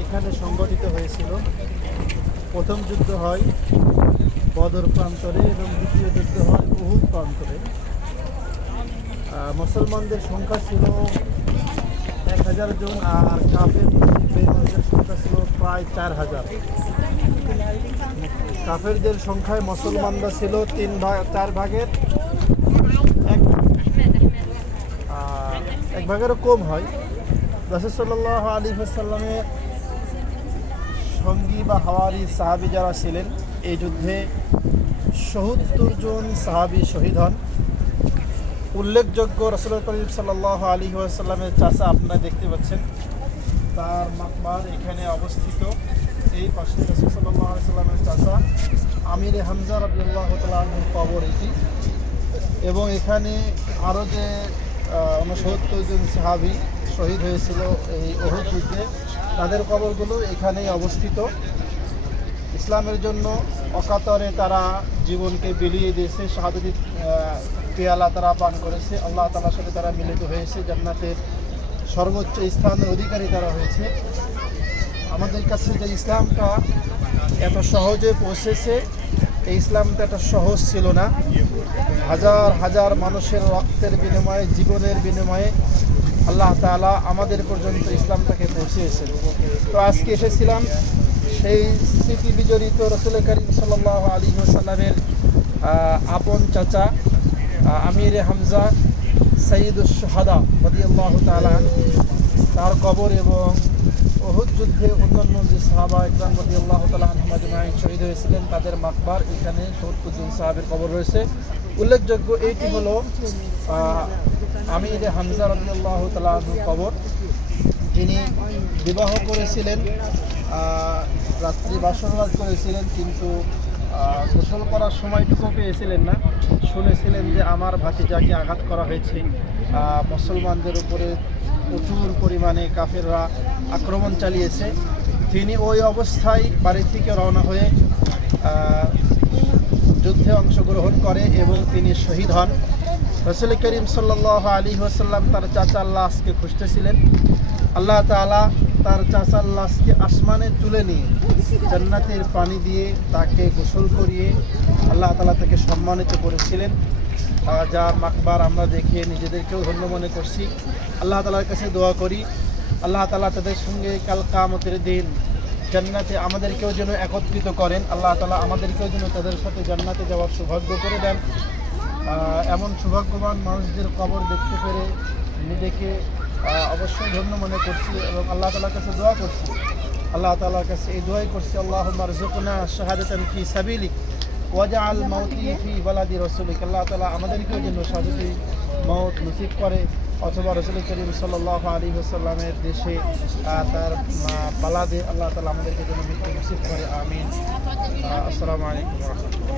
এখানে সংগঠিত হয়েছিল। প্রথম যুদ্ধ হয় বদর প্রান্তরে এবং দ্বিতীয় যুদ্ধ হয় উহুদ প্রান্তরে। মুসলমানদের সংখ্যা ছিল এক হাজার জন আর কাফের বেঈমানদের সংখ্যা ছিল প্রায় চার হাজার। কাফেরদের সংখ্যায় মুসলমানরা ছিল তিন ভাগ চার ভাগের এক ভাগ। আর এক ভাগেরও কম হয়। রসুল্লাহ আলী সাল্লামের সঙ্গী বা হাওয়ারি সাহাবি যারা ছিলেন, এই যুদ্ধে সত্তর জন সাহাবি শহীদ হন। উল্লেখযোগ্য রসুল করিম সাল্লাহ আলী সাল্লামের চাষা আপনারা দেখতে পাচ্ছেন, তার মাকবার এখানে অবস্থিত এই পাশে রসুল সাল্লাহ সাল্লামের চাষা আমির হামজা রবিআল্লাহ তালুর কবর এটি। এবং এখানে আরও যে উনসত্তর জন সাহাবি শহীদ হয়েছিল এই অহুদ তাদের কবরগুলো এখানেই অবস্থিত। ইসলামের জন্য অকাতরে তারা জীবনকে বিলিয়ে দিয়েছে শাহাদতি পেয়ালা তারা পান করেছে। আল্লাহ তালার সাথে তারা মিলিত হয়েছে, জান্নাতের সর্বোচ্চ স্থানের অধিকারী তারা হয়েছে। আমাদের কাছে যে ইসলামটা এত সহজে পৌঁছেছে, এই ইসলামটা এত সহজ ছিল না। হাজার হাজার মানুষের রক্তের বিনিময়ে জীবনের বিনিময়ে আল্লাহ তাআলা আমাদের পর্যন্ত ইসলামটাকে পৌঁছিয়েছেন। তো আজকে এসেছিলাম সেই স্মৃতি বিজড়িত রসুল করিম সাল্লাহ আলী সাল্লামের আপন চাচা আমির হামজা সঈদুস শাহাদা রদিয়াল্লাহ তাআলা আনহু, তার কবর এবং ওহুদ যুদ্ধে অন্যান্য যে সাহাবা ইকরাম রদি আল্লাহ তালাহিমাজমাইন শহীদ হয়েছিলেন তাদের মাকবার এখানে জন সাহাবের কবর রয়েছে। উল্লেখযোগ্য এইটি হলো আমি হামজা রদি আল্লাহ তালাহুর কবর। যিনি বিবাহ করেছিলেন রাত্রি বাসনবাস করেছিলেন, কিন্তু গোসল করার সময়টুকু পেয়েছিলেন না। শুনেছিলেন যে আমার ভাতিজাকে আঘাত করা হয়েছে। মুসলমানদের উপরে প্রচুর পরিমাণে কাফেররা আক্রমণ চালিয়েছে। তিনি ওই অবস্থায় বাড়ি থেকে রওনা হয়ে যুদ্ধে অংশগ্রহণ করে এবং তিনি শহীদ হন। রসুল করিম সাল্লাহ আলী ওসাল্লাম তার চাচা আল্লাহকে খুঁজতেছিলেন। আল্লাহ তালা তার চাচা আল্লাহকে আসমানে তুলে নিয়ে জান্নাতের পানি দিয়ে তাকে গোসল করিয়ে আল্লাহ তালা তাকে সম্মানিত করেছিলেন। যার মাকবার আমরা দেখে নিজেদেরকেও ধন্য মনে করছি। আল্লাহ তালার কাছে দোয়া করি। আল্লাহ তালা তাদের সঙ্গে কাল কামতের দিন জান্নাতে আমাদেরকেও যেন একত্রিত করেন। আল্লাহ তালা আমাদেরকেও যেন তাদের সাথে জান্নাতে যাওয়ার সৌভাগ্য করে দেন। এমন সৌভাগ্যবান মানুষদের কবর দেখতে পেরে নিজেকে অবশ্যই ধন্য মনে করছি এবং আল্লাহ তালার কাছে দোয়া করছি। আল্লাহ তালার কাছে এই দোয়াই করছি আল্লাহ রজুকনা শাহাদাতান ফি সাবিলিক। ওয়াজা আল মাউতি ফি বালাদি রসুলিক, আল্লাহ তালা আমাদেরকেও যেন শাহাদতি মৌত নসিব করে, অথবা রসুল করিম সাল্লাহ আলী সাল্লামের দেশে তার বালাদে আল্লাহ তালা আমাদেরকে যেন মৃত্যু নসিব করে, আমিন। আসসালামু আলাইকুম